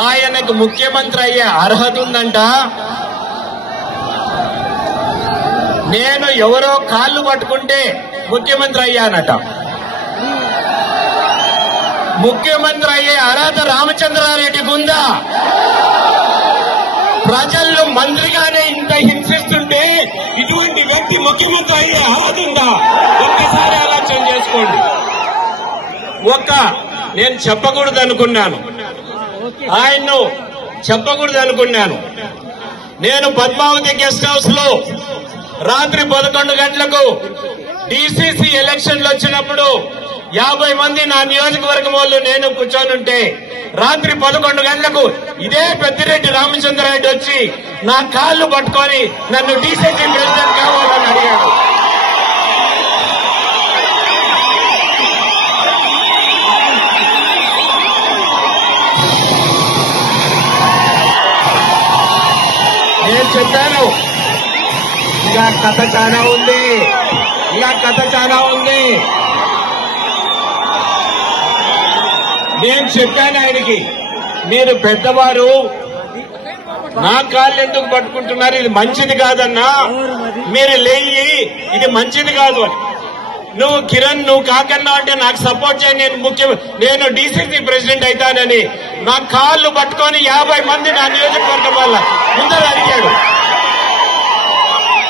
ఆయనకు ముఖ్యమంత్రి అయ్యే అర్హత ఉందంట. నేను ఎవరో కాళ్ళు పట్టుకుంటే ముఖ్యమంత్రి అయ్యానట ముఖ్యమంత్రి అయ్యే అర్హత రామచంద్రారెడ్డికి ఉందా? ప్రజలను మంత్రిగానే ఇంత హింసిస్తుంటే ఇటువంటి వ్యక్తి ముఖ్యమంత్రి అయ్యే అర్హత ఉందా? ఒక్కసారి ఆలోచన చేసుకోండి. ఒక్క నేను చెప్పకూడదు అనుకున్నాను ఆయన్ను చెప్పకూడదు అనుకున్నాను. నేను పద్మావతి గెస్ట్ హౌస్లో రాత్రి పదకొండు గంటలకు డిసిసి ఎలక్షన్లు వచ్చినప్పుడు యాభై మంది నా నియోజకవర్గం వాళ్ళు నేను కూర్చొనింటే రాత్రి పదకొండు గంటలకు ఇదే పెద్దిరెడ్డి రామచంద్రారెడ్డి వచ్చి నా కాళ్ళు పట్టుకొని నన్ను డిసిసి ప్రెసిడెంట్ నేను చెప్పాను. ఇంకా కథ చాలా ఉంది. ఇంకా కథ చాలా ఉంది. నేను చెప్పాను ఆయనకి మీరు పెద్దవారు నా కాళ్ళు ఎందుకు పట్టుకుంటున్నారు? ఇది మంచిది కాదన్నా. మీరు లేయి ఇది మంచిది కాదు అని. నువ్వు కిరణ్ నువ్వు కాకన్నా అంటే నాకు సపోర్ట్ చేయి నేను ముఖ్య నేను డీసీసీ ప్రెసిడెంట్ అవుతానని. నా కాళ్ళు పట్టుకొని యాభై మంది నా నియోజకవర్గం వల్ల முதல் அறிஞர்